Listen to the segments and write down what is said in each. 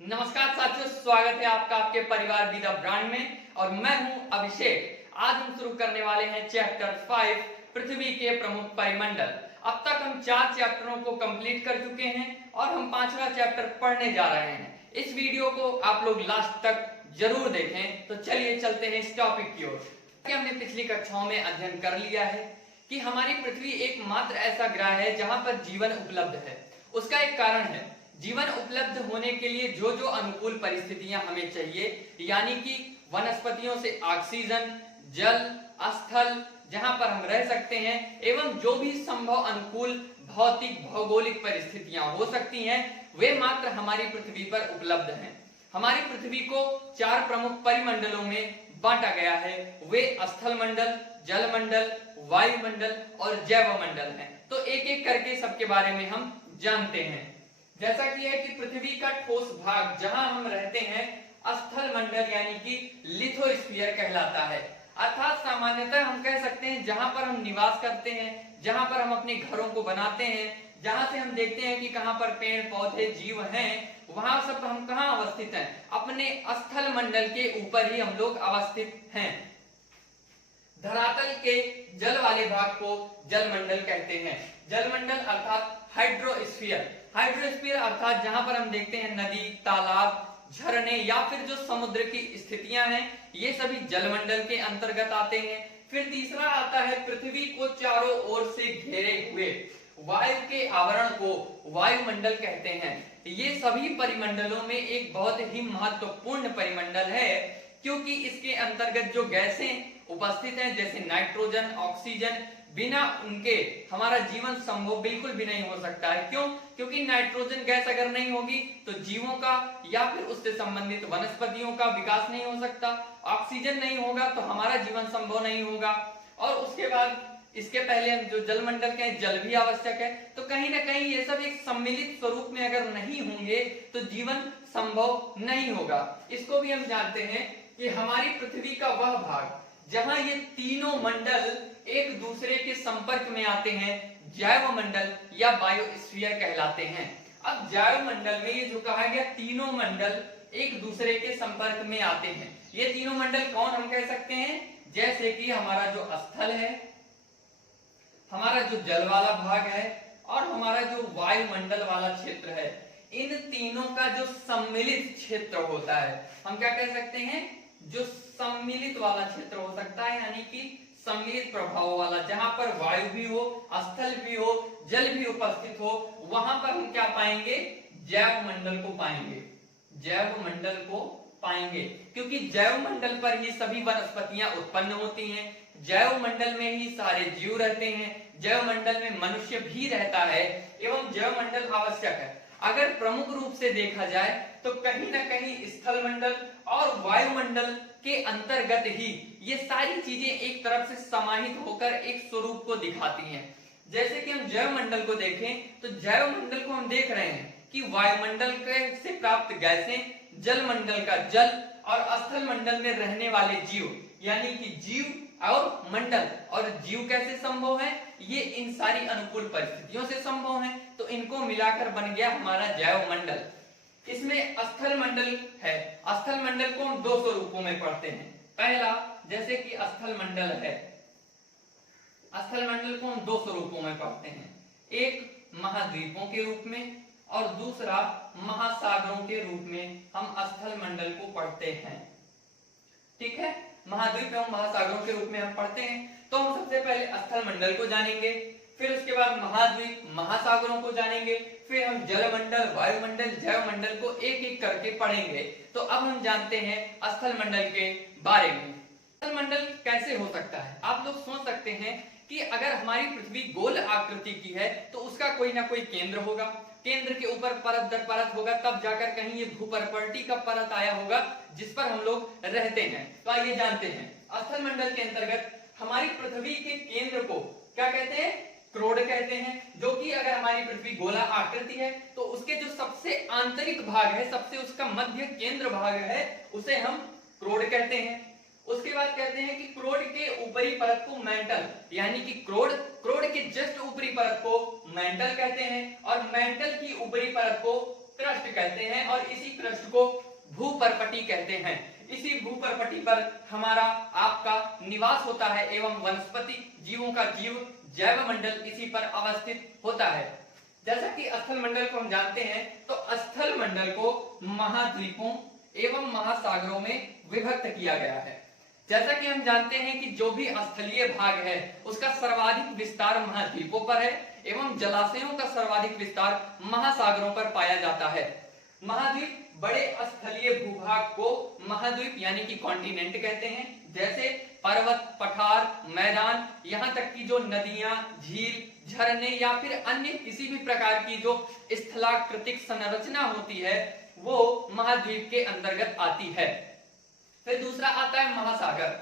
नमस्कार साथियों, स्वागत है आपका आपके परिवार बी द ब्रांड में। और मैं हूं अभिषेक। आज हम शुरू करने वाले हैं चैप्टर 5 पृथ्वी के प्रमुख परिमंडल। अब तक हम 4 चैप्टरों को कंप्लीट कर चुके हैं और हम 5वां चैप्टर पढ़ने जा रहे हैं। इस वीडियो को आप लोग लास्ट तक जरूर देखें। तो चलिए चलते हैं इस टॉपिक की ओर। हमने पिछली कक्षाओं में अध्ययन कर लिया है कि हमारी पृथ्वी एकमात्र ऐसा ग्रह है जहां पर जीवन उपलब्ध है। उसका एक कारण है, जीवन उपलब्ध होने के लिए जो जो अनुकूल परिस्थितियां हमें चाहिए, यानी कि वनस्पतियों से ऑक्सीजन, जल, स्थल जहां पर हम रह सकते हैं, एवं जो भी संभव अनुकूल भौतिक भौगोलिक परिस्थितियां हो सकती हैं, वे मात्र हमारी पृथ्वी पर उपलब्ध हैं। हमारी पृथ्वी को 4 प्रमुख परिमंडलों में बांटा गया है। वे स्थल मंडल, जल मंडल, वायुमंडल और जैव मंडल हैं। तो एक एक करके सबके बारे में हम जानते हैं। जैसा कि है कि पृथ्वी का ठोस भाग जहां हम रहते हैं स्थल मंडल यानी कि लिथोस्फीयर कहलाता है। अर्थात सामान्यतः हम कह सकते हैं जहां पर हम निवास करते हैं, जहां पर हम अपने घरों को बनाते हैं, जहां से हम देखते हैं कि कहां पर पेड़ पौधे जीव हैं, वहां सब हम कहां अवस्थित हैं, अपने स्थल मंडल के ऊपर ही हम लोग अवस्थित हैं। धरातल के जल वाले भाग को जल मंडल कहते हैं। जल मंडल अर्थात हाइड्रोस्फीयर। हाइड्रोस्फीयर अर्थात जहां पर हम देखते हैं नदी, तालाब, झरने या फिर जो समुद्र की स्थितियां हैं, ये सभी जलमंडल के अंतर्गत आते हैं। फिर तीसरा आता है पृथ्वी को चारों ओर से घेरे हुए वायु के आवरण को वायुमंडल कहते हैं। ये सभी परिमंडलों में एक बहुत ही महत्वपूर्ण परिमंडल है, क्योंकि इसके अंतर्गत जो गैसें उपस्थित हैं, जैसे नाइट्रोजन, ऑक्सीजन, बिना उनके हमारा जीवन संभव बिल्कुल भी नहीं हो सकता है। क्यों? क्योंकि नाइट्रोजन गैस अगर नहीं होगी तो जीवों का या फिर उससे संबंधित वनस्पतियों का विकास नहीं हो सकता। ऑक्सीजन नहीं होगा तो हमारा जीवन संभव नहीं होगा। और उसके बाद इसके पहले हम जो जलमंडल के जल भी आवश्यक है। तो कहीं ना कहीं ये सब एक सम्मिलित स्वरूप में अगर नहीं होंगे तो जीवन संभव नहीं होगा। इसको भी हम जानते हैं कि हमारी पृथ्वी का वह भाग जहां ये तीनों मंडल एक दूसरे के संपर्क में आते हैं, जैव मंडल या बायोस्फीयर कहलाते हैं। अब जैव मंडल में ये जो कहा गया तीनों मंडल एक दूसरे के संपर्क में आते हैं। ये तीनों मंडल कौन हम कह सकते हैं? जैसे कि हमारा जो स्थल है, हमारा जो जल वाला भाग है और हमारा जो वायुमंडल वाला क्षेत्र है, इन तीनों का जो सम्मिलित क्षेत्र होता है, हम क्या कह सकते हैं? जो सम्मिलित वाला क्षेत्र हो सकता है, यानी कि सम्मिलित प्रभाव वाला, जहां पर वायु भी हो, स्थल भी हो, जल भी उपस्थित हो, वहां पर हम क्या पाएंगे? जैव मंडल को पाएंगे। जैव मंडल को पाएंगे, क्योंकि जैव मंडल पर ही सभी वनस्पतियां उत्पन्न होती हैं, जैव मंडल में ही सारे जीव रहते हैं, जैव मंडल में मनुष्य भी रहता है, एवं जैव मंडल आवश्यक है। अगर प्रमुख रूप से देखा जाए तो कहीं ना कहीं स्थल मंडल और वायुमंडल के अंतर्गत ही ये सारी चीजें एक तरफ से समाहित होकर एक स्वरूप को दिखाती हैं। जैसे कि हम जैव मंडल को देखें तो जैव मंडल को हम देख रहे हैं कि वायुमंडल से प्राप्त गैसें, जल मंडल का जल और स्थल मंडल में रहने वाले जीव, यानी कि जीव और मंडल। और जीव कैसे संभव है? ये इन सारी अनुकूल परिस्थितियों से संभव है। तो इनको मिलाकर बन गया हमारा जैव मंडल। इसमें स्थल मंडल है। स्थल मंडल को हम 2 स्वरूपों में पढ़ते हैं। पहला, जैसे कि स्थल मंडल है, स्थल मंडल को हम 2 स्वरूपों में पढ़ते हैं। एक महाद्वीपों के रूप में और दूसरा महासागरों के रूप में हम स्थल मंडल को पढ़ते हैं। ठीक है, महाद्वीप एवं महासागरों के रूप में हम पढ़ते हैं। तो हम सबसे पहले स्थल मंडल को जानेंगे, फिर उसके बाद महाद्वीप, महासागरों को जानेंगे, फिर हम जलमंडल, वायुमंडल, जैव मंडल को एक एक करके पढ़ेंगे। तो अब हम जानते हैं स्थल मंडल के बारे में। स्थल मंडल कैसे हो सकता है? आप लोग सोच सकते हैं कि अगर हमारी पृथ्वी गोल आकृति की है तो उसका कोई ना कोई केंद्र होगा, केंद्र के ऊपर परत दर परत होगा, तब जाकर कहीं ये भूपर्पल्टी का परत आया होगा जिस पर हम लोग रहते हैं। तो आइए जानते हैं। स्थल मंडल के अंतर्गत हमारी पृथ्वी के केंद्र को क्या कहते हैं? क्रोड कहते हैं। जो कि अगर हमारी पृथ्वी गोला आकृति है तो उसके जो सबसे आंतरिक भाग है, सबसे उसका मध्य केंद्र भाग है, उसे हम क्रोड कहते हैं। उसके बाद कहते हैं कि क्रोड के ऊपरी परत को मेंटल, यानी कि क्रोड के जस्ट ऊपरी परत को मेंटल कहते हैं और मेंटल की ऊपरी परत को क्रस्ट कहते हैं और इसी क्रस्ट को भूपर्पटी कहते हैं। इसी भूपर्पटी पर हमारा आपका निवास होता है एवं वनस्पति जीवों का जीव जैव मंडल इसी पर अवस्थित होता है। जैसा कि स्थल मंडल को हम जानते हैं तो स्थल मंडल को महाद्वीपों एवं महासागरों में विभक्त किया गया है। जैसा कि हम जानते हैं कि जो भी स्थलीय भाग है उसका सर्वाधिक विस्तार महाद्वीपों पर है एवं जलाशयों का सर्वाधिक विस्तार महासागरों पर पाया जाता है। महाद्वीप बड़े स्थलीय भूभाग को महाद्वीप यानी कि कॉन्टिनेंट कहते हैं। जैसे पर्वत, पठार, मैदान, यहाँ तक कि जो नदियां, झील, झरने या फिर अन्य किसी भी प्रकार की जो स्थलाकृतिक संरचना होती है वो महाद्वीप के अंतर्गत आती है। फिर दूसरा आता है महासागर।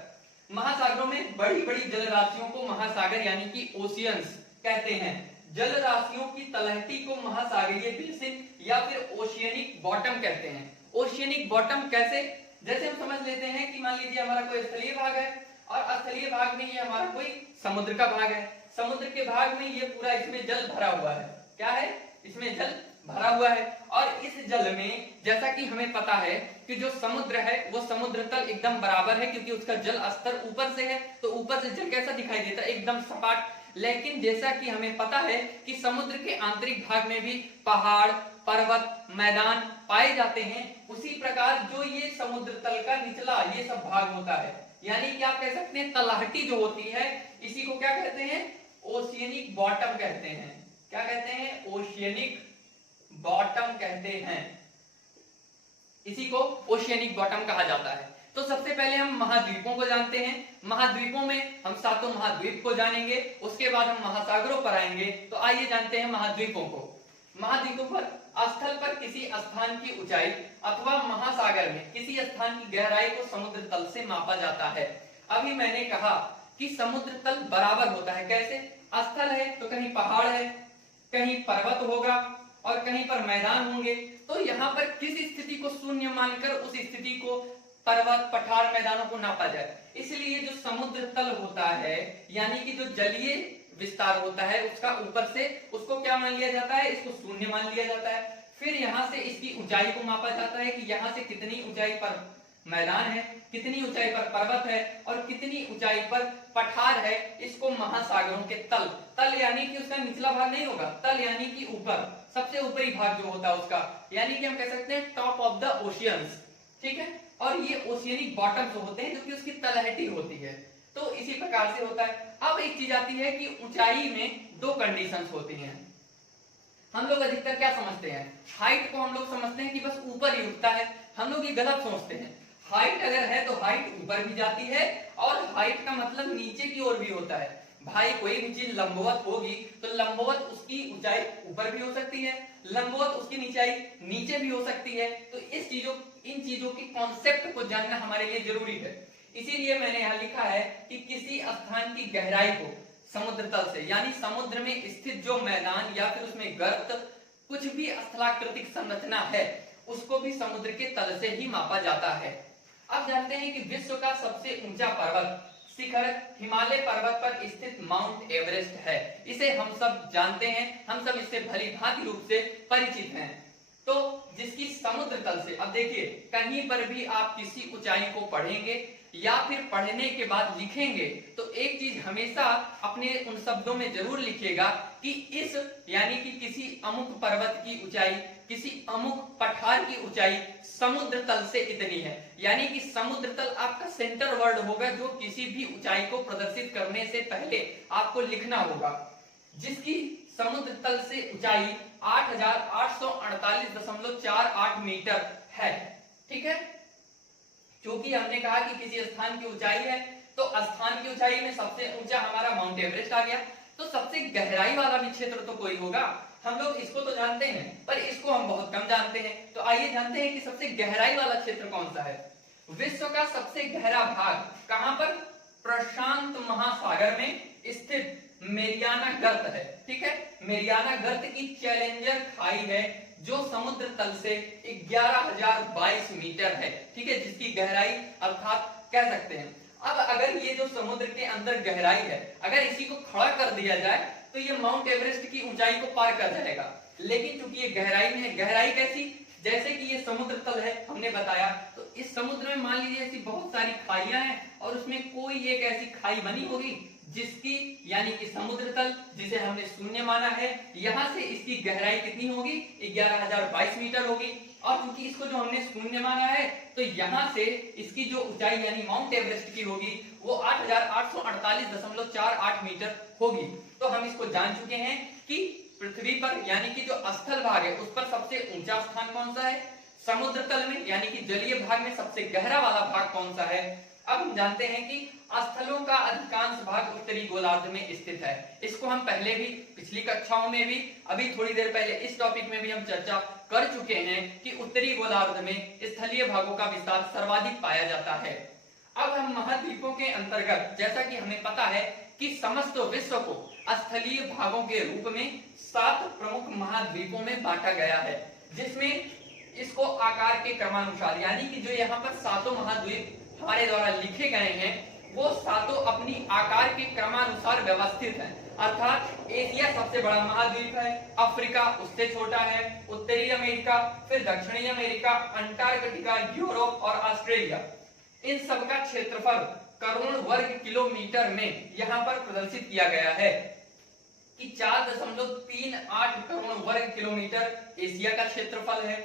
महासागरों में बड़ी बड़ी जल राशियों को महासागर यानी कि ओशियंस कहते हैं। जल राशियों की तलहटी को महासागरीय बेसिन या फिर ओशियनिक बॉटम कहते हैं। ओशियनिक बॉटम कैसे? जैसे हम समझ लेते हैं कि मान लीजिए हमारा कोई स्थलीय भाग है और स्थलीय भाग में ये हमारा कोई समुद्र का भाग है। समुद्र के भाग में ये पूरा इसमें जल भरा हुआ है। क्या है? इसमें जल भरा हुआ है और इस जल में जैसा कि हमें पता है कि जो समुद्र है वो समुद्र तल एकदम बराबर है क्योंकि उसका जल स्तर ऊपर से है, तो ऊपर से जल कैसा दिखाई देता है? एकदम सपाट। लेकिन जैसा कि हमें पता है कि समुद्र के आंतरिक भाग में भी पहाड़, पर्वत, मैदान पाए जाते हैं, उसी प्रकार जो ये समुद्र तल का निचला ये सब भाग होता है, यानी कि आप कह सकते हैं तलहटी जो होती है इसी को क्या कहते हैं? ओशियनिक बॉटम कहते हैं। क्या कहते हैं? ओशियनिक बॉटम कहते हैं। इसी को ओशियनिक बॉटम कहा जाता है। तो सबसे पहले हम महाद्वीपों को जानते हैं। महाद्वीपों में हम सातों महाद्वीप को जानेंगे, उसके बाद हम महासागरों पर आएंगे। तो आइए जानते हैं महाद्वीपों को। महाद्वीपों पर स्थल पर किसी स्थान की ऊंचाई अथवा महासागर में किसी स्थान की गहराई को समुद्र तल से मापा जाता है। अभी मैंने कहा कि समुद्र तल बराबर होता है। कैसे? स्थल है तो कहीं पहाड़ है, कहीं पर्वत होगा और कहीं पर मैदान होंगे। तो यहाँ पर किस स्थिति को शून्य मानकर उस स्थिति को पर्वत, पठार, मैदानों को नापा जाए। इसलिए जो समुद्र तल होता है यानी कि जो जलीय विस्तार होता है उसका ऊपर से उसको क्या मान लिया जाता है? इसको शून्य मान लिया जाता है। फिर यहाँ से इसकी ऊंचाई को मापा जाता है कि यहाँ से कितनी ऊंचाई पर मैदान है, कितनी ऊंचाई पर पर्वत है और कितनी ऊंचाई पर पठार है। इसको महासागरों के तल, तल यानी कि उसका निचला भाग नहीं होगा, तल यानी कि ऊपर, सबसे ऊपरी भाग जो होता है उसका, यानी कि हम कह सकते हैं टॉप ऑफ द ओशियंस। ठीक है? और ये ओशियनिक बॉटम जो होते हैं जो कि उसकी तलहटी होती है। तो इसी प्रकार से होता है। अब एक चीज आती है कि ऊंचाई में दो कंडीशंस होती हैं। हम लोग अधिकतर क्या समझते हैं? हाइट को हम लोग समझते हैं कि बस ऊपर ही उठता है। हम लोग ये गलत सोचते हैं। हाइट अगर है तो हाइट ऊपर भी जाती है और हाइट का मतलब नीचे की ओर भी होता है। भाई कोई भी चीज लंबवत होगी तो लंबवत उसकी ऊंचाई ऊपर भी हो सकती है, लंबवत उसकी ऊंचाई नीचे भी हो सकती है। तो इन चीजों की कॉन्सेप्ट को जानना हमारे लिए जरूरी है। इसीलिए मैंने यहाँ लिखा है कि किसी स्थान की गहराई को समुद्र तल से यानी समुद्र में स्थित जो मैदान या फिर उसमें गर्त कुछ भी स्थलाकृतिक संरचना है उसको भी समुद्र के तल से ही मापा जाता है। अब जानते हैं कि विश्व का सबसे ऊंचा पर्वत शिखर हिमालय पर्वत पर स्थित माउंट एवरेस्ट है। इसे हम सब जानते हैं, हम सब इससे भली भांति रूप से परिचित हैं। तो जिसकी समुद्र तल से, अब देखिए कहीं पर भी आप किसी ऊंचाई को पढ़ेंगे या फिर पढ़ने के बाद लिखेंगे तो एक चीज हमेशा अपने उन शब्दों में जरूर लिखिएगा कि इस यानी कि किसी अमुक पर्वत की ऊंचाई, किसी अमुक पठार की ऊंचाई समुद्र तल से इतनी है। यानी कि समुद्र तल आपका सेंटर वर्ड होगा जो किसी भी ऊंचाई को प्रदर्शित करने से पहले आपको लिखना होगा। जिसकी समुद्र तल से ऊंचाई 8,848.48 मीटर है। ठीक है? क्योंकि हमने कहा कि किसी स्थान की ऊंचाई है तो स्थान की ऊंचाई में सबसे ऊंचा हमारा माउंट एवरेस्ट आ गया। तो सबसे गहराई वाला भी क्षेत्र तो कोई होगा। हम लोग इसको तो जानते हैं पर इसको हम बहुत कम जानते हैं। तो आइए जानते हैं कि सबसे गहराई वाला क्षेत्र कौन सा है। विश्व का सबसे गहरा भाग कहां पर? प्रशांत महासागर में स्थित मेरियाना गर्त है। ठीक है? मेरियाना गर्त की चैलेंजर खाई है जो समुद्र तल से 11,022 मीटर है। ठीक है? जिसकी गहराई अर्थात कह सकते हैं। अब अगर ये जो समुद्र के अंदर गहराई है अगर इसी को खड़ा कर दिया जाए तो ये माउंट एवरेस्ट की ऊंचाई को पार कर जाएगा। लेकिन चूंकि ये गहराई में है, गहराई कैसी, जैसे कि ये समुद्र तल है हमने बताया, तो इस समुद्र में मान लीजिए ऐसी बहुत सारी खाइयां हैं और उसमें कोई एक ऐसी खाई बनी होगी जिसकी यानी कि समुद्र तल जिसे हमने शून्य माना है, यहां से इसकी गहराई कितनी होगी, 11,022 मीटर होगी। और क्योंकि इसको जो हमने शून्य माना है तो यहां से इसकी जो ऊंचाई यानी माउंट एवरेस्ट की होगी वो 8,848.48 मीटर होगी। तो हम इसको जान चुके हैं कि पृथ्वी पर यानी कि जो स्थल भाग है उस पर सबसे ऊंचा स्थान कौन सा है, समुद्र तल में, यानी कि जलीय भाग में सबसे गहरा वाला भाग कौन सा है। अब हम जानते हैं कि स्थलों का अधिकांश भाग उत्तरी गोलार्ध में स्थित है। इसको हम पहले भी पिछली कक्षाओं में भी, अभी थोड़ी देर पहले इस टॉपिक में भी हम चर्चा कर चुके हैं कि उत्तरी गोलार्ध में स्थलीय भागों का विस्तार सर्वाधिक पाया जाता है। अब हम महाद्वीपों के अंतर्गत, जैसा कि हमें पता है कि समस्त विश्व को स्थलीय भागों के रूप में 7 प्रमुख महाद्वीपों में बांटा गया है, जिसमें इसको आकार के क्रमानुसार यानी कि जो यहाँ पर 7 महाद्वीप हमारे द्वारा लिखे गए हैं वो 7 अपनी आकार के क्रमानुसार व्यवस्थित हैं। अर्थात एशिया सबसे बड़ा महाद्वीप है, अफ्रीका उससे छोटा है, उत्तरी अमेरिका, फिर दक्षिणी अमेरिका, अंटार्कटिका, यूरोप और ऑस्ट्रेलिया, इन सबका क्षेत्रफल करोड़ वर्ग किलोमीटर में यहाँ पर प्रदर्शित किया गया है कि 4.38 करोड़ वर्ग किलोमीटर एशिया का क्षेत्रफल है,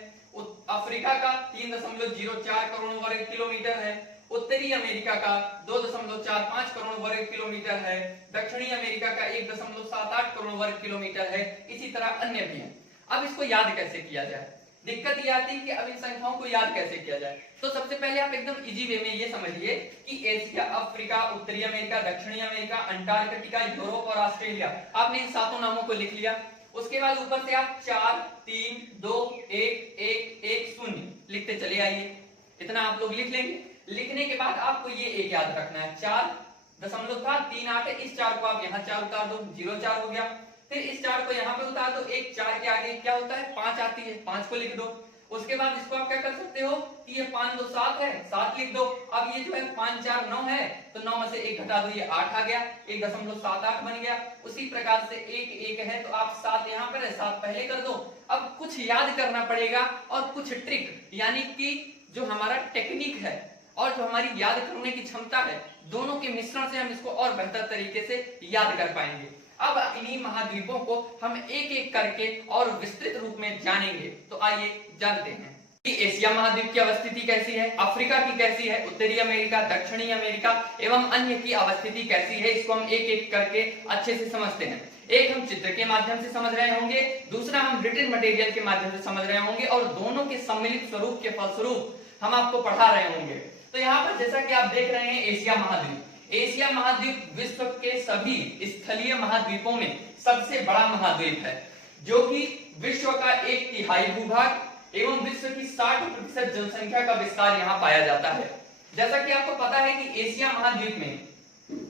अफ्रीका का 3.04 करोड़ वर्ग किलोमीटर है, उत्तरी अमेरिका का 2.45 करोड़ वर्ग किलोमीटर है, दक्षिणी अमेरिका का 1.78 करोड़ वर्ग किलोमीटर है, इसी तरह अन्य भी हैं। अब इसको याद कैसे किया जाए, दिक्कत ये आती है कि अब इन संख्याओं को याद कैसे किया जाए। तो सबसे पहले आप एकदम इजी वे में ये समझिए कि एशिया, अफ्रीका, उत्तरी अमेरिका, दक्षिणी अमेरिका, अंटार्कटिका, यूरोप और ऑस्ट्रेलिया, आपने इन 7 नामों को लिख लिया। उसके बाद ऊपर से आप 4, 3, 2, 1, 1, 1, 0 लिखते चले आइए। इतना आप लोग लिख लेंगे। लिखने के बाद आपको ये एक याद रखना है, 4.38 है, इस 4 को आप यहाँ 4 उतार दो, 0,4 हो गया। फिर इस 4 को यहाँ पे उतार दो, एक 4 के आगे क्या होता है, 5 आती है, 5 को लिख दो। उसके बाद इसको आप क्या कर सकते हो कि ये 5 2 7 है, 7 लिख दो। अब ये जो है 5 4 9 है, तो 9 में से 1 घटा दो, ये 8 आ गया, 1.78 बन गया। उसी प्रकार से 1 1 है तो आप 7 यहाँ पर है, 7 पहले कर दो। अब कुछ याद करना पड़ेगा और कुछ ट्रिक यानी कि जो हमारा टेक्निक है और जो हमारी याद करने की क्षमता है, दोनों के मिश्रण से हम इसको और बेहतर तरीके से याद कर पाएंगे। अब इन्हीं महाद्वीपों को हम एक एक करके और विस्तृत रूप में जानेंगे। तो आइए जानते हैं कि एशिया महाद्वीप की अवस्थिति कैसी है, अफ्रीका की कैसी है, उत्तरी अमेरिका, दक्षिणी अमेरिका एवं अन्य की अवस्थिति कैसी है। इसको हम एक एक करके अच्छे से समझते हैं। एक हम चित्र के माध्यम से समझ रहे होंगे, दूसरा हम रिटन मटेरियल के माध्यम से समझ रहे होंगे और दोनों के सम्मिलित स्वरूप के फलस्वरूप हम आपको पढ़ा रहे होंगे। तो यहाँ पर जैसा कि आप देख रहे हैं एशिया महाद्वीप, एशिया महाद्वीप विश्व के सभी स्थलीय महाद्वीपों में सबसे बड़ा महाद्वीप है, जो कि विश्व का 1/3 भूभाग एवं विश्व की 60% जनसंख्या का विस्तार यहाँ पाया जाता है। जैसा कि आपको पता है कि एशिया महाद्वीप में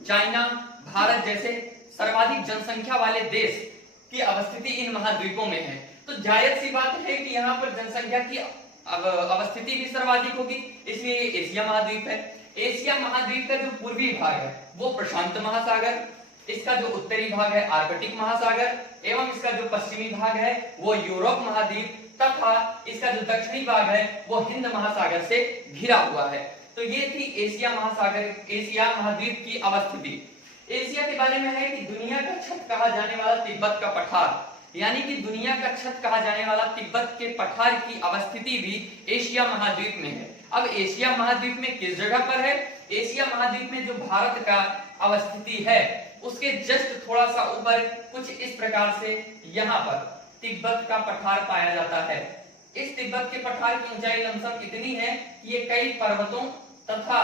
चाइना, भारत जैसे सर्वाधिक जनसंख्या वाले देश की अवस्थिति इन महाद्वीपों में है। तो जायज सी बात है कि यहाँ पर जनसंख्या की अवस्थिति भी सर्वाधिक होगी, इसलिए ये एशिया महाद्वीप है। एशिया महाद्वीप का जो पूर्वी भाग है वो प्रशांत महासागर, इसका जो उत्तरी भाग है आर्कटिक महासागर एवं इसका जो पश्चिमी भाग है वो यूरोप महाद्वीप तथा इसका जो दक्षिणी भाग है वो हिंद महासागर से घिरा हुआ है। तो ये थी एशिया महाद्वीप की अवस्थिति। एशिया के बारे में है कि दुनिया का छत कहा जाने वाला तिब्बत का पठार, यानी कि दुनिया का छत कहा जाने वाला तिब्बत के पठार की अवस्थिति भी एशिया महाद्वीप में है। अब एशिया महाद्वीप में किस जगह पर है, एशिया महाद्वीप में जो भारत का अवस्थिति है उसके जस्ट थोड़ा सा ऊपर कुछ इस प्रकार से यहाँ पर तिब्बत का पठार पाया जाता है। इस तिब्बत के पठार की ऊंचाई लमसम इतनी है कि ये कई पर्वतों तथा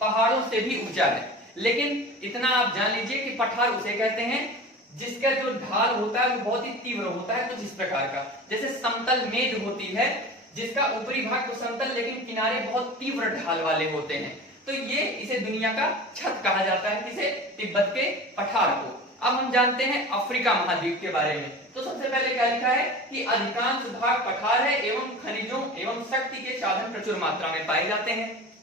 पहाड़ों से भी ऊंचा है। लेकिन इतना आप जान लीजिए कि पठार उसे कहते हैं जिसका जो ढाल होता है वो बहुत ही तीव्र होता है, कुछ इस प्रकार का, जैसे समतल मेज होती है जिसका ऊपरी भाग तो समतल लेकिन किनारे बहुत तीव्र ढाल वाले होते हैं। तो ये इसे दुनिया का छत कहा जाता है, किसे, तिब्बत के पठार को। अब हम जानते हैं अफ्रीका महाद्वीप के बारे में। तो सबसे पहले क्या लिखा है कि अधिकांश भाग पठार है एवं खनिजों एवं शक्ति के साधन प्रचुर मात्रा में पाए जाते हैं।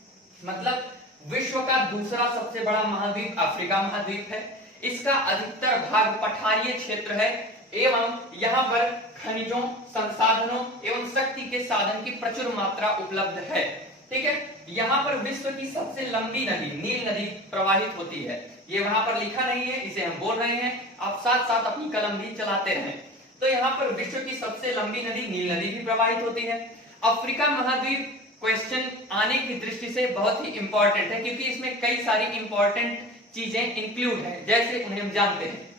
मतलब विश्व का दूसरा सबसे बड़ा महाद्वीप अफ्रीका महाद्वीप है। इसका अधिकतर भाग पठारीय क्षेत्र है, एवं यहाँ पर खनिजों, संसाधनों एवं शक्ति के साधन की प्रचुर मात्रा उपलब्ध है। ठीक है, यहाँ पर विश्व की सबसे लंबी नदी नील नदी प्रवाहित होती है। ये वहां पर लिखा नहीं है, इसे हम बोल रहे हैं, आप साथ साथ अपनी कलम भी चलाते रहें। तो यहाँ पर विश्व की सबसे लंबी नदी नील नदी भी प्रवाहित होती है। अफ्रीका महाद्वीप क्वेश्चन आने की दृष्टि से बहुत ही इंपॉर्टेंट है, क्योंकि इसमें कई सारी इंपॉर्टेंट चीजें इंक्लूड है, जैसे उन्हें हम जानते हैं।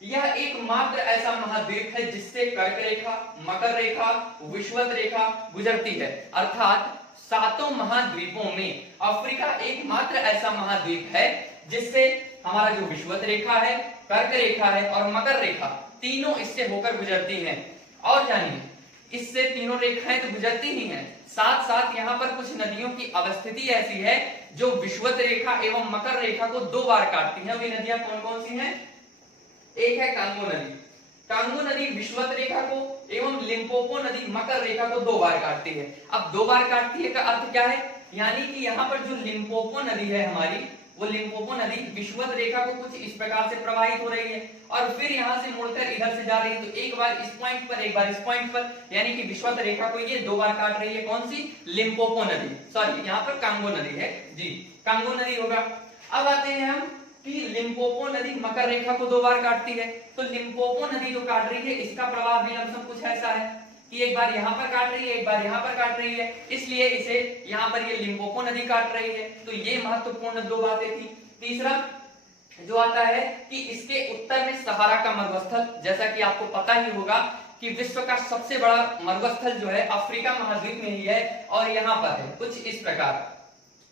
यह एकमात्र ऐसा महाद्वीप है जिससे कर्क रेखा, मकर रेखा, विषुवत रेखा गुजरती है, अर्थात 7 महाद्वीपों में अफ्रीका एकमात्र ऐसा महाद्वीप है जिससे हमारा जो विषुवत रेखा है, कर्क रेखा है और मकर रेखा तीनों इससे होकर गुजरती हैं। और जानिए, इससे तीनों रेखाएं तो गुजरती ही हैं, साथ साथ यहाँ पर कुछ नदियों की अवस्थिति ऐसी है जो विषुवत रेखा एवं मकर रेखा को 2 बार काटती हैं। वे नदियां कौन कौन सी हैं? एक है कांगो नदी। कांगो नदी विषुवत रेखा को एवं लिम्पोपो नदी मकर रेखा को 2 बार काटती है। अब 2 बार काटती है का अर्थ क्या है? यानी कि यहाँ पर जो लिम्पोपो नदी है हमारी, वो लिम्पोपो नदी विषुवत रेखा को कुछ इस प्रकार से प्रवाहित हो रही है और फिर यहाँ से मुड़कर इधर से जा रही है। तो एक बार इस पॉइंट पर, एक बार इस पॉइंट पर, यानी कि विषुवत रेखा को ये 2 बार काट रही है। कौन सी? लिम्पोपो नदी, सॉरी यहाँ पर कांगो नदी है जी, कांगो नदी होगा। अब आते हैं हम कि लिम्पोपो नदी मकर रेखा को 2 बार काटती है। तो लिम्पोपो नदी जो काट रही है, इसका प्रवाह भी लमसम कुछ ऐसा है कि एक बार यहाँ पर काट रही है, एक बार यहाँ पर काट रही है, इसलिए इसे यहाँ पर ये लिम्पोपो नदी काट रही है। तो ये महत्वपूर्ण 2 बातें थी। तीसरा जो आता है कि इसके उत्तर में सहारा का मरुस्थल, जैसा कि आपको पता ही होगा कि विश्व का सबसे बड़ा मरुस्थल जो है अफ्रीका महाद्वीप में ही है और यहाँ पर है कुछ इस प्रकार।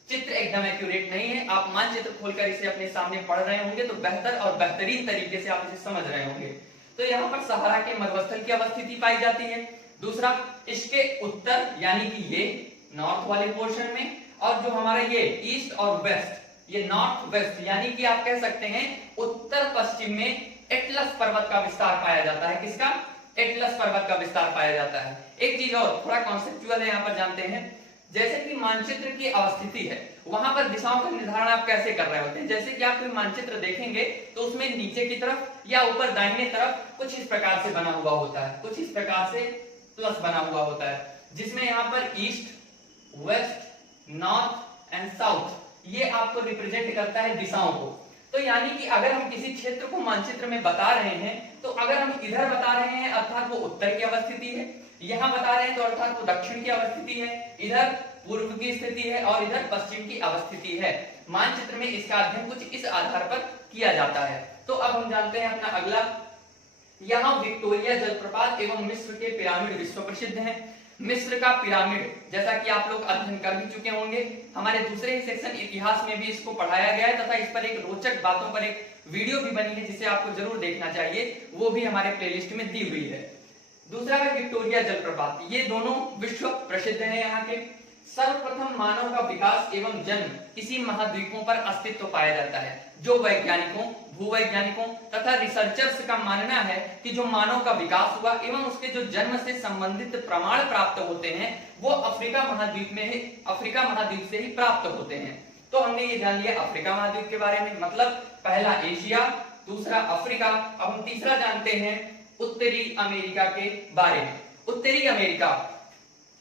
चित्र एकदम एक्यूरेट नहीं है, आप मानचित्र खोलकर इसे अपने सामने पढ़ रहे होंगे तो बेहतर और बेहतरीन तरीके से आप इसे समझ रहे होंगे। तो यहाँ पर सहारा के मरुस्थल की अवस्थिति पाई जाती है। दूसरा, इसके उत्तर यानी कि ये नॉर्थ वाले पोर्शन में, और जो हमारा ये ईस्ट और वेस्ट, ये नॉर्थ वेस्ट यानी कि आप कह सकते हैं उत्तर पश्चिम में एटलस पर्वत का विस्तार पाया जाता है। किसका? एटलस पर्वत का विस्तार पाया जाता है। एक चीज और थोड़ा कॉन्सेप्चुअल है, यहाँ पर जानते हैं। जैसे कि मानचित्र की अवस्थिति है, वहां पर दिशाओं का निर्धारण आप कैसे कर रहे होते हैं? जैसे कि आप कोई मानचित्र देखेंगे तो उसमें नीचे की तरफ या ऊपर दाहिने तरफ कुछ इस प्रकार से बना हुआ होता है, कुछ इस प्रकार से प्लस बना हुआ होता है, जिसमें यहाँ पर east, west, north and south ये आपको रिप्रेजेंट करता है दिशाओं को। तो यानी कि अगर हम किसी क्षेत्र को मानचित्र में बता रहे हैं, तो अगर हम इधर बता रहे हैं अर्थात वो उत्तर की अवस्थिति है, यहाँ बता रहे हैं तो अर्थात वो दक्षिण की अवस्थिति है, इधर पूर्व की स्थिति है और इधर पश्चिम की अवस्थिति है। मानचित्र में इसका अध्ययन कुछ इस आधार पर किया जाता है। तो अब हम जानते हैं अपना अगला, यहाँ विक्टोरिया जलप्रपात एवं मिस्र के पिरामिड विश्व प्रसिद्ध हैं। मिस्र का पिरामिड जैसा कि आप लोग अध्ययन कर भी चुके होंगे, हमारे दूसरे ही सेक्शन इतिहास में भी इसको पढ़ाया गया है तथा इस पर एक रोचक बातों पर एक वीडियो भी बनी है जिसे आपको जरूर देखना चाहिए, वो भी हमारे प्लेलिस्ट में दी हुई है। दूसरा है विक्टोरिया जलप्रपात, ये दोनों विश्व प्रसिद्ध हैं। यहाँ के सर्वप्रथम मानव का विकास एवं जन्म किसी महाद्वीपों पर अस्तित्व पाया जाता है। जो वैज्ञानिकों, भूवैज्ञानिकों तथा रिसर्चर्स का मानना है कि जो मानव का विकास हुआ एवं उसके जो जन्म से संबंधित प्रमाण प्राप्त होते हैं वो अफ्रीका महाद्वीप में ही, अफ्रीका महाद्वीप से ही प्राप्त होते हैं। तो हमने ये जान लिया अफ्रीका महाद्वीप के बारे में, मतलब पहला एशिया, दूसरा अफ्रीका। अब हम तीसरा जानते हैं उत्तरी अमेरिका के बारे में। उत्तरी अमेरिका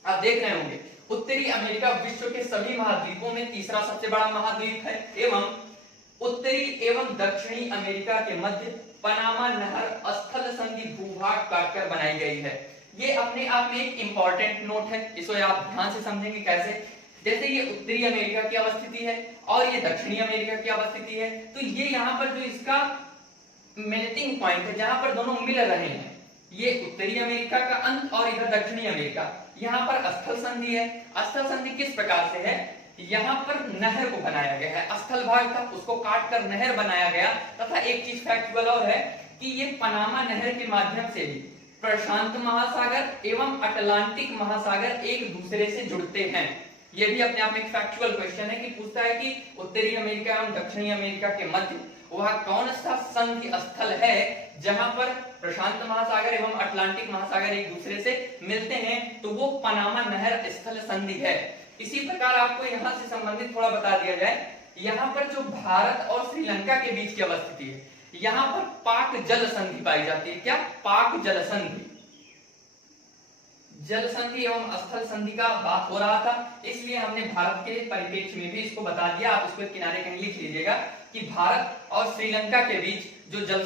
आप देख रहे होंगे, उत्तरी अमेरिका विश्व के सभी महाद्वीपों में तीसरा सबसे बड़ा महाद्वीप है एवं उत्तरी एवं दक्षिणी अमेरिका के मध्य पनामा नहर स्थल संधि भूभाग काटकर बनाई गई है। ये अपने आप में एक इंपॉर्टेंट नोट है, इसको आप ध्यान से समझेंगे कैसे। जैसे ये उत्तरी अमेरिका की अवस्थिति है और ये दक्षिणी अमेरिका की अवस्थिति है, तो ये यहाँ पर जो इसका मेल्टिंग पॉइंट है जहां पर दोनों मिल रहे हैं, ये उत्तरी अमेरिका का अंत और इधर दक्षिणी अमेरिका, यहाँ पर स्थल संधि है। स्थल संधि किस प्रकार से है? यहाँ पर नहर को बनाया गया है, स्थल भाग था उसको काट कर नहर बनाया गया। तथा एक चीज फैक्चुअल और है कि ये पनामा नहर के माध्यम से भी प्रशांत महासागर एवं अटलांटिक महासागर एक दूसरे से जुड़ते हैं। ये भी अपने आप में एक फैक्चुअल क्वेश्चन है कि पूछता है कि उत्तरी अमेरिका एवं दक्षिणी अमेरिका के मध्य वह कौन सा संधि स्थल है जहां पर प्रशांत महासागर एवं अटलांटिक महासागर एक दूसरे से मिलते हैं, तो वो पनामा नहर स्थल संधि है। इसी प्रकार आपको यहां से संबंधित थोड़ा बता दिया जाए, यहाँ पर जो भारत और श्रीलंका के बीच की अवस्थिति है, यहाँ पर पाक जल संधि पाई जाती है। क्या? पाक जल संधि। जल संधि एवं स्थल संधि का बात हो रहा था, इसलिए हमने भारत के परिप्रेक्ष्य में भी इसको बता दिया। आप उसको किनारे कहीं लिख लीजिएगा कि भारत और श्रीलंका के बीच जो जल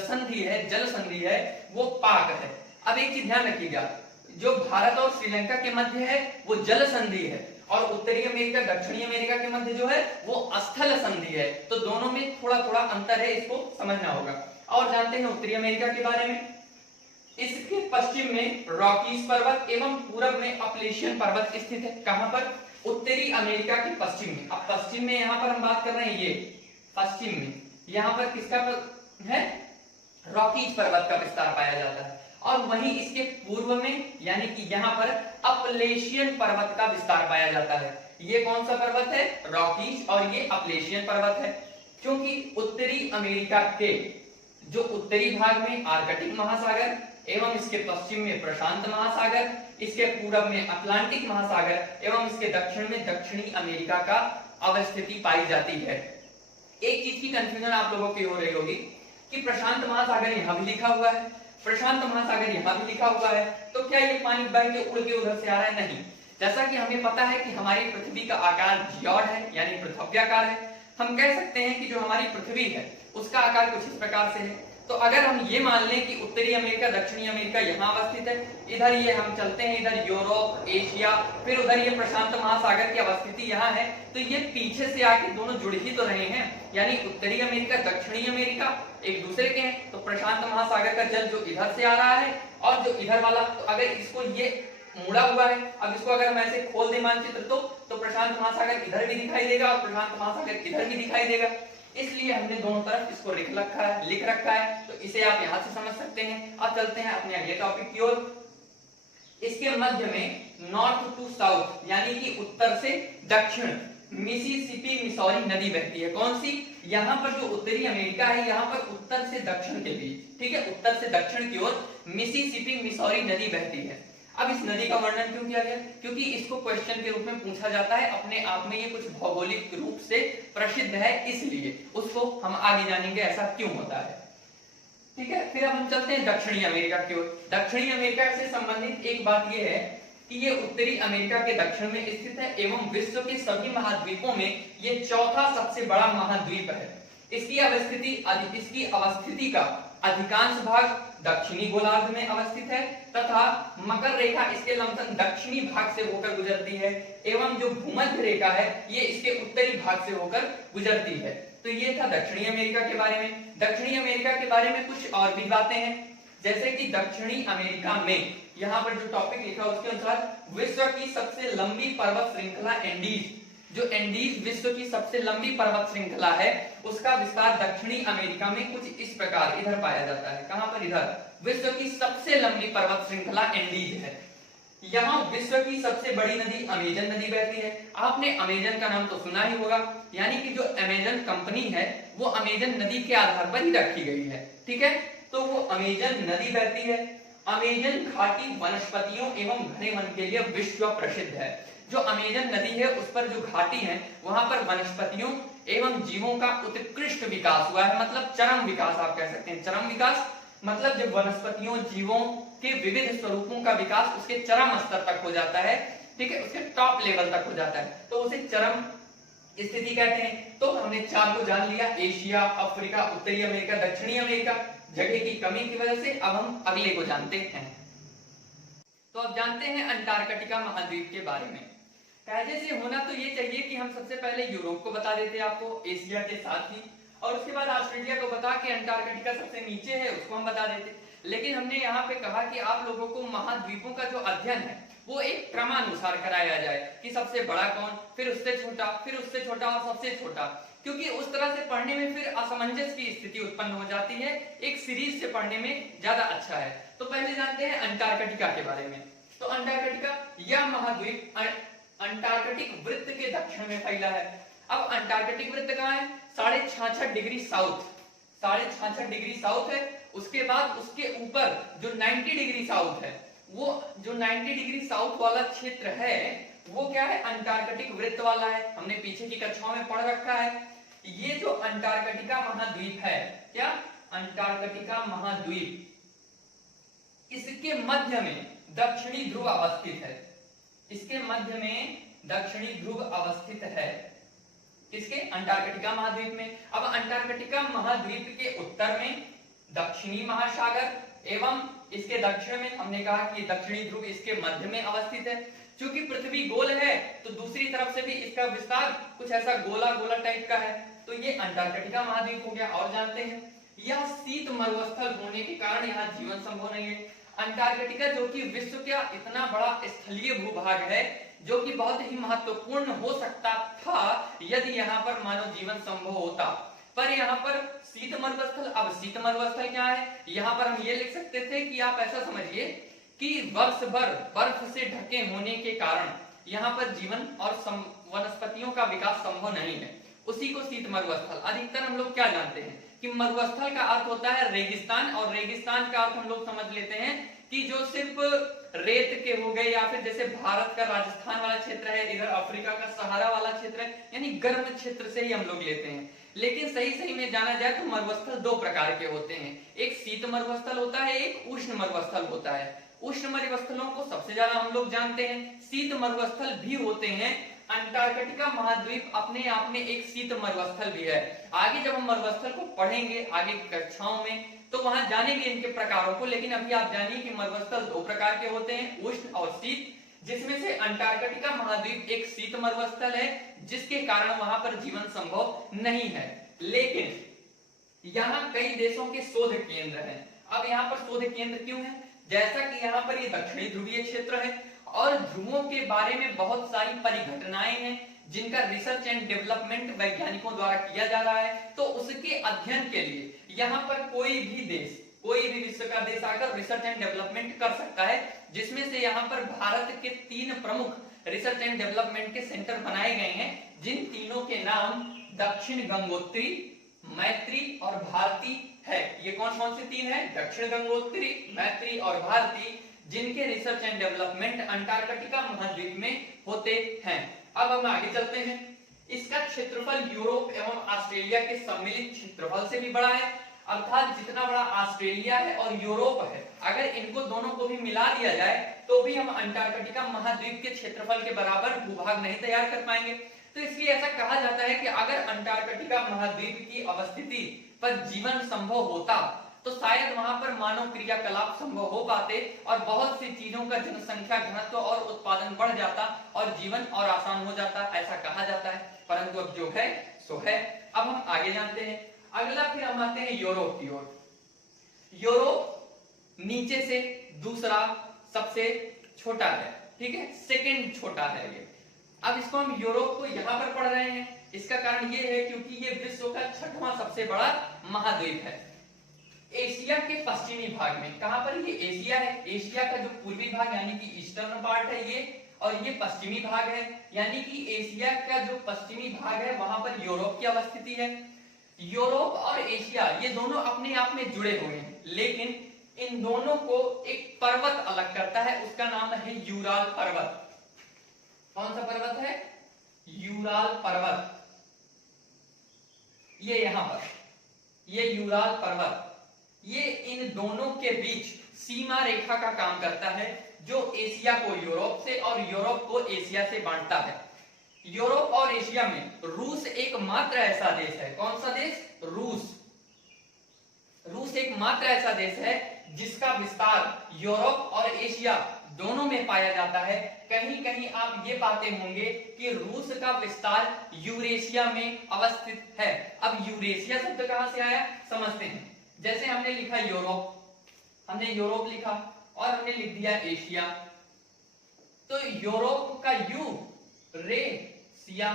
संधि है वो पाक है। अब एक चीज ध्यान रखिएगा, जो भारत और श्रीलंका के मध्य है वो जल संधि है, और उत्तरी अमेरिका दक्षिणी अमेरिका के मध्य जो है वो स्थल संधि है। तो दोनों में थोड़ा थोड़ा अंतर है, इसको समझना होगा। और जानते हैं उत्तरी अमेरिका के बारे में, इसके पश्चिम में रॉकीज पर्वत एवं पूरब में अपलेशियन पर्वत स्थित है। कहां पर? उत्तरी अमेरिका के पश्चिम में। अब पश्चिम में यहां पर हम बात कर रहे हैं, ये पश्चिम में यहां पर किसका है? रॉकीज पर्वत का विस्तार पाया जाता है। और वहीं इसके पूर्व में यानी कि यहाँ पर अपलेशियन पर्वत का विस्तार पाया जाता है। ये कौन सा पर्वत है? रॉकीज, और ये अपलेशियन पर्वत है। क्योंकि उत्तरी अमेरिका के जो उत्तरी भाग में आर्कटिक महासागर एवं इसके पश्चिम में प्रशांत महासागर, इसके पूरब में अटलांटिक महासागर एवं इसके दक्षिण में दक्षिणी अमेरिका का अवस्थिति पाई जाती है। एक चीज की कंफ्यूजन आप लोगों की हो रही होगी कि प्रशांत महासागर यहाँ भी लिखा हुआ है, प्रशांत महासागर यहाँ भी लिखा हुआ है, तो क्या ये पानी बह के उड़ के उधर से आ रहा है? नहीं। जैसा कि हमें पता है कि हमारी पृथ्वी का आकार जियोड है, यानी पृथ्व्याकार है। हम कह सकते हैं कि जो हमारी पृथ्वी है उसका आकार कुछ इस प्रकार से है। तो अगर हम ये मान लें कि उत्तरी अमेरिका दक्षिणी अमेरिका यहाँ अवस्थित है, इधर ये हम चलते हैं, इधर यूरोप एशिया, फिर उधर ये प्रशांत महासागर की अवस्थिति यहाँ है, तो ये पीछे से आके दोनों जुड़ ही तो रहे हैं, यानी उत्तरी अमेरिका दक्षिणी अमेरिका एक दूसरे के हैं। तो प्रशांत महासागर का जल जो इधर से आ रहा है और जो इधर वाला, तो अगर इसको ये मुड़ा हुआ है, अब इसको अगर हम ऐसे खोल दे मानचित्र तो प्रशांत महासागर इधर भी दिखाई देगा और प्रशांत महासागर इधर भी दिखाई देगा। इसलिए हमने दोनों तरफ इसको लिख रखा है, तो इसे आप यहां से समझ सकते हैं। अब चलते हैं अपने अगले टॉपिक की ओर। इसके मध्य में नॉर्थ टू साउथ यानी कि उत्तर से दक्षिण मिसिसिपी मिसौरी नदी बहती है। कौन सी? यहाँ पर जो उत्तरी अमेरिका है, यहाँ पर उत्तर से दक्षिण के बीच, ठीक है, उत्तर से दक्षिण की ओर मिसिसिपी मिसौरी नदी बहती है। अब इस नदी का वर्णन क्यों किया गया? क्योंकि इसको क्वेश्चन के रूप में पूछा जाता है, अपने आप में ये कुछ भौगोलिक रूप से प्रसिद्ध है, इसलिए उसको हम आगे जानेंगे ऐसा क्यों होता है। ठीक है, फिर अब हम चलते हैं दक्षिणी अमेरिका की ओर। दक्षिणी अमेरिका से संबंधित एक बात यह है कि ये उत्तरी अमेरिका के दक्षिण में स्थित है एवं विश्व के सभी महाद्वीपों में ये चौथा सबसे बड़ा महाद्वीप है। इसकी अवस्थिति का अधिकांश भाग दक्षिणी गोलार्ध में अवस्थित है तथा मकर रेखा इसके लमसम दक्षिणी भाग से होकर गुजरती है एवं जो भूमध्य रेखा है ये इसके उत्तरी भाग से होकर गुजरती है। तो ये था दक्षिणी अमेरिका के बारे में। दक्षिणी अमेरिका के बारे में कुछ और भी बातें हैं, जैसे कि दक्षिणी अमेरिका में यहाँ पर जो टॉपिक लिखा उसके अनुसार विश्व की सबसे लंबी पर्वत श्रृंखला एंडीज, जो एंडीज विश्व की सबसे लंबी पर्वत श्रृंखला है उसका विस्तार दक्षिणी अमेरिका में कुछ इस प्रकार इधर पाया जाता है। कहां पर? इधर। विश्व की सबसे लंबी पर्वत श्रृंखला एंडीज है। यहाँ विश्व की सबसे बड़ी नदी अमेजन नदी बहती है। आपने अमेजन का नाम तो सुना ही होगा, यानी कि जो अमेजन कंपनी है वो अमेजन नदी के आधार पर ही रखी गई है। ठीक है, तो वो अमेजन नदी बहती है। अमेजन घाटी वनस्पतियों एवं घने वन के लिए विश्व प्रसिद्ध है। जो अमेजन नदी है उस पर जो घाटी है वहां पर वनस्पतियों एवं जीवों का उत्कृष्ट विकास हुआ है, मतलब चरम विकास आप कह सकते हैं। चरम विकास मतलब जब वनस्पतियों जीवों के विविध स्वरूपों का विकास उसके चरम स्तर तक हो जाता है, ठीक है, उसके टॉप लेवल तक हो जाता है तो उसे चरम स्थिति कहते हैं। तो हमने चार को जान लिया, एशिया, अफ्रीका, उत्तरी अमेरिका, दक्षिणी अमेरिका। जगह की कमी की वजह से अब हम अगले को जानते हैं। तो अब जानते हैं अंटार्कटिका महाद्वीप के बारे में। पहले से होना तो ये चाहिए कि हम सबसे पहले यूरोप को बता देते आपको, एशिया के साथ ही, और उसके बाद ऑस्ट्रेलिया को बता के अंटार्कटिका सबसे नीचे है उसको हम बता देते। लेकिन हमने यहाँ पे कहा कि आप लोगों को महाद्वीपों का जो अध्ययन है वो एक क्रमानुसार कराया जाए कि सबसे बड़ा कौन, फिर उससे छोटा, फिर उससे छोटा और सबसे छोटा, क्योंकि उस तरह से पढ़ने में फिर असमंजस की स्थिति उत्पन्न हो जाती है। एक सीरीज से पढ़ने में ज्यादा अच्छा है। तो पहले जानते हैं अंटार्कटिका के बारे में। तो अंटार्कटिका यह महाद्वीप अंटार्कटिक वृत्त के दक्षिण में फैला है। अब अंटार्कटिक वृत्त कहाँ है? 66.5 डिग्री साउथ, 66.5 डिग्री साउथ है। उसके बाद उसके ऊपर जो 90 डिग्री साउथ है, वो जो 90 डिग्री साउथ वाला क्षेत्र है वो क्या है? अंटार्कटिक वृत्त वाला है। हमने पीछे की कक्षाओं में पढ़ रखा है। ये जो अंटार्कटिका महाद्वीप है, क्या अंटार्कटिका महाद्वीप, इसके मध्य में दक्षिणी ध्रुव अवस्थित है। इसके मध्य में दक्षिणी ध्रुव अवस्थित है, किसके? अंटार्कटिका महाद्वीप में। अब अंटार्कटिका महाद्वीप के उत्तर में दक्षिणी महासागर एवं इसके दक्षिण में हमने कहा कि दक्षिणी ध्रुव इसके मध्य में अवस्थित है। चूंकि पृथ्वी गोल है तो दूसरी तरफ से भी इसका विस्तार कुछ ऐसा गोला गोला टाइप का है, तो ये अंटार्कटिका महाद्वीप हो गया। और जानते हैं यह शीत मरुस्थल होने के कारण यहाँ जीवन संभव नहीं है। अंटार्कटिका जो कि विश्व का इतना बड़ा स्थलीय भूभाग है, जो कि बहुत ही महत्वपूर्ण हो सकता था यदि यहाँ पर मानव जीवन संभव होता, पर यहाँ पर शीत मरुस्थल। अब शीत मरुस्थल क्या है? यहाँ पर हम ये लिख सकते थे कि आप ऐसा समझिए कि वर्ष भर बर्फ से ढके होने के कारण यहाँ पर जीवन और वनस्पतियों का विकास संभव नहीं है, उसी को शीत मरुस्थल। अधिकतर हम लोग क्या जानते हैं कि मरुस्थल का अर्थ होता है रेगिस्तान, और रेगिस्तान का अर्थ हम लोग समझ लेते हैं कि जो सिर्फ रेत के हो गए, या फिर जैसे भारत का राजस्थान वाला क्षेत्र है, इधर अफ्रीका का सहारा वाला क्षेत्र है, यानी गर्म क्षेत्र से ही हम लोग लेते हैं। लेकिन सही में जाना जाए तो मरुस्थल दो प्रकार के होते हैं, एक शीत मरुस्थल होता है, एक उष्ण मरुस्थल होता है। उष्ण मरुस्थलों को सबसे ज्यादा हम लोग जानते हैं, शीत मरुस्थल भी होते हैं। अंटार्कटिका महाद्वीप अपने आप में एक शीत मरुस्थल भी है। आगे जब हम मरुस्थल को पढ़ेंगे आगे कक्षाओं में तो वहां जानेंगे इनके प्रकारों को, लेकिन अभी आप जानिए कि मरुस्थल दो प्रकार के होते हैं, उष्ण और शीत, जिसमें से अंटार्कटिका महाद्वीप एक शीत मरुस्थल है, जिसके कारण वहां पर जीवन संभव नहीं है। लेकिन यहाँ कई देशों के शोध केंद्र हैं। अब यहाँ पर शोध केंद्र क्यों है? जैसा कि यहाँ पर ये दक्षिणी ध्रुवीय क्षेत्र है और ध्रुवों के बारे में बहुत सारी परिघटनाएं हैं जिनका रिसर्च एंड डेवलपमेंट वैज्ञानिकों द्वारा किया जा रहा है, तो उसके अध्ययन के लिए यहाँ पर कोई भी देश, कोई भी विश्व का देश आकर रिसर्च एंड डेवलपमेंट कर सकता है, जिसमें से यहाँ पर भारत के 3 प्रमुख रिसर्च एंड डेवलपमेंट के सेंटर बनाए गए हैं, जिन तीनों के नाम दक्षिण गंगोत्री, मैत्री और भारती है। ये कौन कौन से 3 है? दक्षिण गंगोत्री, मैत्री और भारती, जिनके रिसर्च एंड डेवलपमेंट अंटार्कटिका महाद्वीप में होते हैं। अब हम आगे चलते हैं। इसका क्षेत्रफल यूरोप एवं ऑस्ट्रेलिया के सम्मिलित क्षेत्रफल से भी बड़ा है, अर्थात जितना बड़ा ऑस्ट्रेलिया है और यूरोप है, अगर इनको दोनों को भी मिला दिया जाए तो भी हम अंटार्कटिका महाद्वीप के क्षेत्रफल के बराबर भूभाग नहीं तैयार कर पाएंगे। तो इसलिए ऐसा कहा जाता है कि अगर अंटार्कटिका महाद्वीप की अवस्थिति पर जीवन संभव होता तो शायद वहां पर मानव क्रियाकलाप संभव हो पाते और बहुत सी चीजों का जनसंख्या घनत्व और उत्पादन बढ़ जाता और जीवन और आसान हो जाता, ऐसा कहा जाता है। परंतु अब जो है सो है। अब हम आगे जानते हैं। अगला फिर हम आते हैं यूरोप की ओर। यूरोप नीचे से दूसरा सबसे छोटा है, ठीक है, सेकंड छोटा है ये। अब इसको हम यूरोप को यहाँ पर पढ़ रहे हैं, इसका कारण ये है क्योंकि ये विश्व का 6वां सबसे बड़ा महाद्वीप है। एशिया के पश्चिमी भाग में, कहां पर? ये एशिया है। एशिया का जो पूर्वी भाग यानी कि ईस्टर्न पार्ट है ये, और ये पश्चिमी भाग है, यानी कि एशिया का जो पश्चिमी भाग है वहां पर यूरोप की अवस्थिति है। यूरोप और एशिया ये दोनों अपने आप में जुड़े हुए हैं, लेकिन इन दोनों को एक पर्वत अलग करता है, उसका नाम है यूराल पर्वत। कौन सा पर्वत है? यूराल पर्वत। ये यहां पर ये यूराल पर्वत, ये इन दोनों के बीच सीमा रेखा का काम करता है, जो एशिया को यूरोप से और यूरोप को एशिया से बांटता है। यूरोप और एशिया में रूस एकमात्र ऐसा देश है। कौन सा देश? रूस। रूस एकमात्र ऐसा देश है जिसका विस्तार यूरोप और एशिया दोनों में पाया जाता है। कहीं कहीं आप ये पाते होंगे कि रूस का विस्तार यूरेशिया में अवस्थित है। अब यूरेशिया शब्द कहां से आया समझते हैं। जैसे हमने लिखा यूरोप, हमने यूरोप लिखा और हमने लिख दिया एशिया, तो यूरोप का यू, रेशिया,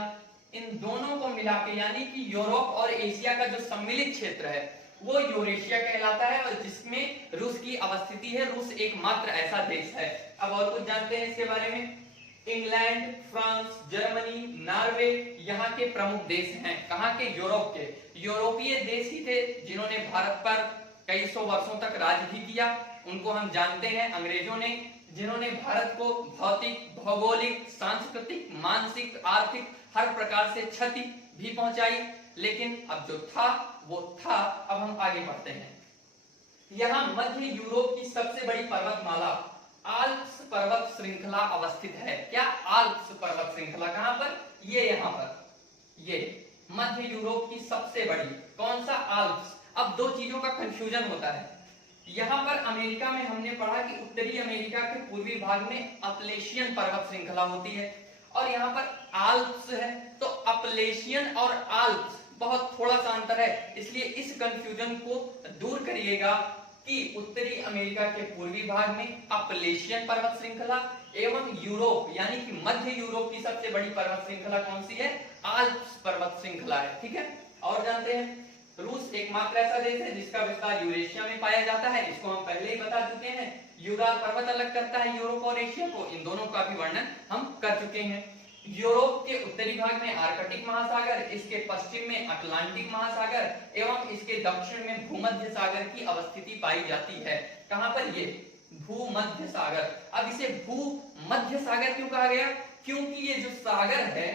इन दोनों को मिला के यानी कि यूरोप और एशिया का जो सम्मिलित क्षेत्र है वो यूरेशिया कहलाता है, और जिसमें रूस की अवस्थिति है। रूस एकमात्र ऐसा देश है। अब और कुछ जानते हैं इसके बारे में। इंग्लैंड, फ्रांस, जर्मनी, नॉर्वे यहाँ के प्रमुख देश हैं। कहाँ के? यूरोप के। यूरोपीय देश ही थे जिन्होंने भारत पर कई सौ वर्षों तक राज भी किया। उनको हम जानते हैं अंग्रेजों ने, जिन्होंने भारत को भौतिक, भौगोलिक, सांस्कृतिक, मानसिक, आर्थिक हर प्रकार से क्षति भी पहुंचाई। लेकिन अब जो था वो था। अब हम आगे बढ़ते हैं। यहाँ मध्य यूरोप की सबसे बड़ी पर्वतमाला आल्प्स पर्वत श्रृंखला अवस्थित है। क्या? आल्प्स पर्वत श्रृंखला। कहां पर? ये यहाँ पर, ये मध्य यूरोप की सबसे बड़ी। कौन सा? आल्प्स। अब दो चीजों का कंफ्यूजन होता है। यहाँ पर अमेरिका में हमने पढ़ा कि उत्तरी अमेरिका के पूर्वी भाग में अपलेशियन पर्वत श्रृंखला होती है, और यहाँ पर आल्प्स है। तो अपलेशियन और आल्प्स बहुत थोड़ा सा अंतर है, इसलिए इस कंफ्यूजन को दूर करिएगा कि उत्तरी अमेरिका के पूर्वी भाग में अपलेशियन पर्वत श्रृंखला एवं यूरोप यानी कि मध्य यूरोप की सबसे बड़ी पर्वत श्रृंखला कौन सी है? आल्प्स पर्वत श्रृंखला है। ठीक है। और जानते हैं रूस एकमात्र ऐसा देश है जिसका विस्तार यूरेशिया में पाया जाता है। इसको हम पहले ही बता चुके हैं। यूराल पर्वत अलग करता है यूरोप और एशिया को, इन दोनों का भी वर्णन हम कर चुके हैं। यूरोप के उत्तरी भाग में आर्कटिक महासागर, इसके पश्चिम में अटलांटिक महासागर एवं इसके दक्षिण में भूमध्य सागर की अवस्थिति पाई जाती है। कहां पर? ये भूमध्य सागर। अब इसे भूमध्य सागर क्यों कहा गया? क्योंकि ये जो सागर है,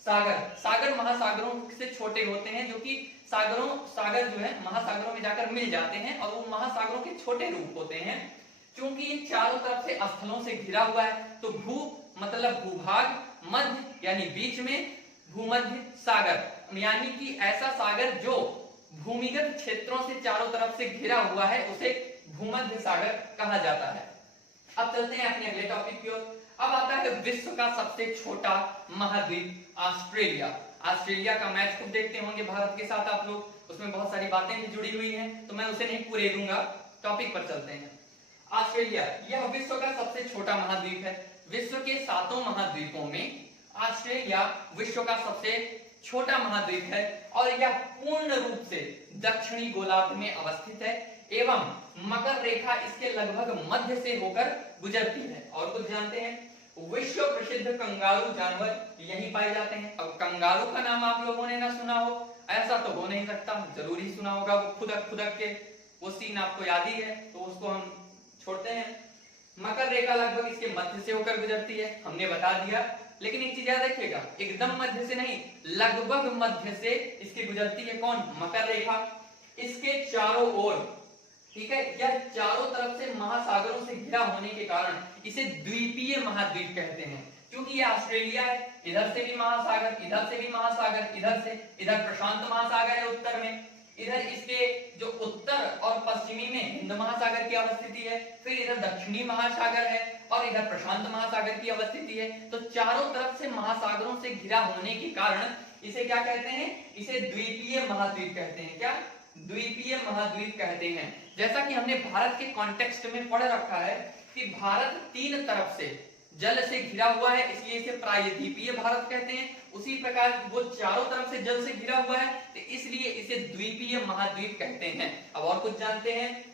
सागर महासागरों से छोटे होते हैं, जो कि सागर जो है महासागरों में जाकर मिल जाते हैं और वो महासागरों के छोटे रूप होते हैं। क्योंकि ये चारों तरफ से स्थलों से घिरा हुआ है, तो भू मतलब भूभाग, मध्य यानी बीच में, भूमध्य सागर यानी कि ऐसा सागर जो भूमिगत क्षेत्रों से चारों तरफ से घिरा हुआ है उसे भूमध्य सागर कहा जाता है। अब चलते हैं अपने अगले टॉपिक की ओर। अब आता है विश्व का सबसे छोटा महाद्वीप ऑस्ट्रेलिया। ऑस्ट्रेलिया का मैच खूब देखते होंगे भारत के साथ आप लोग, उसमें बहुत सारी बातें भी जुड़ी हुई हैं, तो मैं उसे नहीं पूरे दूंगा। टॉपिक पर चलते हैं। ऑस्ट्रेलिया यह विश्व का सबसे छोटा महाद्वीप है। विश्व के 7 महाद्वीपों में ऑस्ट्रेलिया विश्व का सबसे छोटा महाद्वीप है और यह पूर्ण रूप से दक्षिणी गोलार्ध में अवस्थित है एवं मकर रेखा इसके लगभग मध्य से होकर गुजरती है। और कुछ जानते हैं? विश्व प्रसिद्ध कंगारू जानवर यहीं पाए जाते हैं। अब कंगारू का नाम आप लोगों ने ना सुना हो ऐसा तो हो नहीं सकता, जरूर ही सुना होगा। वो खुदक के वो सीन आपको याद ही है, तो उसको हम छोड़ते हैं। मकर रेखा लगभग इसके मध्य से होकर गुजरती है, हमने बता दिया। लेकिन एक चीज याद रखिएगा, एकदम मध्य से नहीं, लगभग मध्य से इसकी गुजरती है। कौन? मकर रेखा। इसके चारों ओर, ठीक है, यह चारों तरफ से महासागरों से घिरा होने के कारण इसे द्वीपीय महाद्वीप कहते हैं। क्योंकि यह ऑस्ट्रेलिया है, इधर से भी महासागर, इधर से भी महासागर, इधर प्रशांत महासागर है उत्तर में, इधर इसके जो उत्तर और पश्चिमी में हिंद महासागर की अवस्थिति है, फिर इधर दक्षिणी महासागर है और इधर प्रशांत महासागर की अवस्थिति है। तो चारों तरफ से महासागरों से घिरा होने के कारण इसे क्या कहते हैं? इसे द्वीपीय महाद्वीप कहते हैं। क्या? द्वीपीय महाद्वीप कहते हैं। जैसा कि हमने भारत के कॉन्टेक्स्ट में पढ़ रखा है कि भारत 3 तरफ से जल से घिरा हुआ है, इसलिए इसे प्रायद्वीपीय भारत कहते हैं। उसी प्रकार वो चारों तरफ से जल से घिरा हुआ है, तो इसलिए इसे द्वीपीय महाद्वीप कहते हैं। अब और कुछ जानते हैं?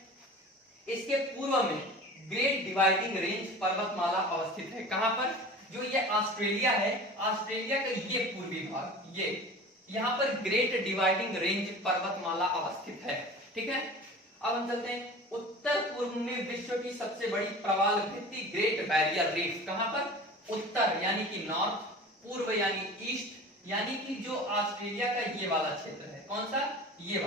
इसके पूर्व में ग्रेट डिवाइडिंग रेंज पर्वतमाला अवस्थित है। कहां पर? जो ये ऑस्ट्रेलिया है, ऑस्ट्रेलिया का ये पूर्वी भाग, ये यहाँ पर ग्रेट डिवाइडिंग रेंज पर्वतमाला अवस्थित है। ठीक है। अब हम चलते हैं उत्तर पूर्व में विश्व की सबसे बड़ी प्रवाल भित्ति ग्रेट बैरियर रीफ। कहां पर? उत्तर यानी कि नॉर्थ, पूर्व यानी ईस्ट, यानी कि जो ऑस्ट्रेलिया का ये वाला क्षेत्र है। कौन सा? ये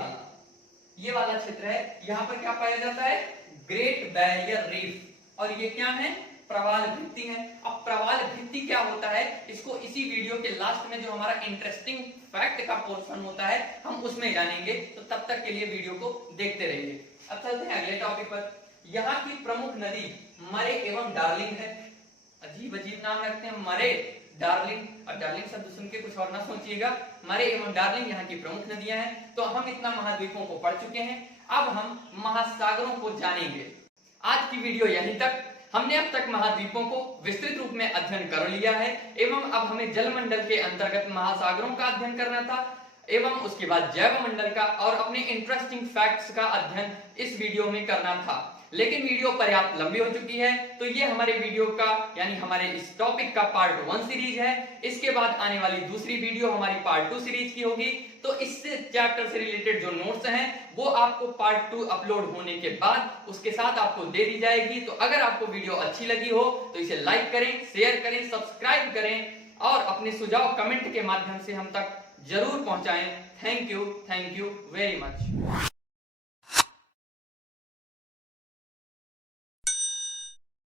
वाला क्षेत्र है। यहाँ पर क्या पाया जाता है? Great barrier reef. और ये क्या है? प्रवाल भित्ति है। अब प्रवाल भित्ति क्या होता है, इसको इसी वीडियो के लास्ट में जो हमारा इंटरेस्टिंग फैक्ट का पोर्शन होता है हम उसमें जानेंगे, तो तब तक के लिए वीडियो को देखते रहिए। अब चलते हैं अगले टॉपिक पर। यहाँ की प्रमुख नदी मरे एवं डार्लिंग है। अजीब अजीब नाम रखते हैं, मरे, डार्लिंग। और डार्लिंग शब्द सुन के कुछ और ना सोचिएगा। मरे एवं डार्लिंग यहाँ की प्रमुख नदियां हैं। तो हम इतना महाद्वीपों को पढ़ चुके हैं, अब हम महासागरों को जानेंगे। आज की वीडियो यहीं तक। हमने अब तक महाद्वीपों को विस्तृत रूप में अध्ययन कर लिया है एवं अब हमें जलमंडल के अंतर्गत महासागरों का अध्ययन करना था एवं उसके बाद जैव मंडल का और अपने इंटरेस्टिंग फैक्ट्स का अध्ययन इस वीडियो में करना था। लेकिन वीडियो पर्याप्त लंबी हो चुकी है, तो ये हमारे वीडियो का यानी हमारे इस टॉपिक का पार्ट 1 सीरीज है। इसके बाद आने वाली दूसरी वीडियो हमारी पार्ट 2 सीरीज की होगी। तो इससे चैप्टर से रिलेटेड जो नोट्स हैं वो आपको पार्ट 2 अपलोड होने के बाद उसके साथ आपको दे दी जाएगी। तो अगर आपको वीडियो अच्छी लगी हो तो इसे लाइक करें, शेयर करें, सब्सक्राइब करें और अपने सुझाव कमेंट के माध्यम से हम तक जरूर पहुंचाएं। Thank you very much.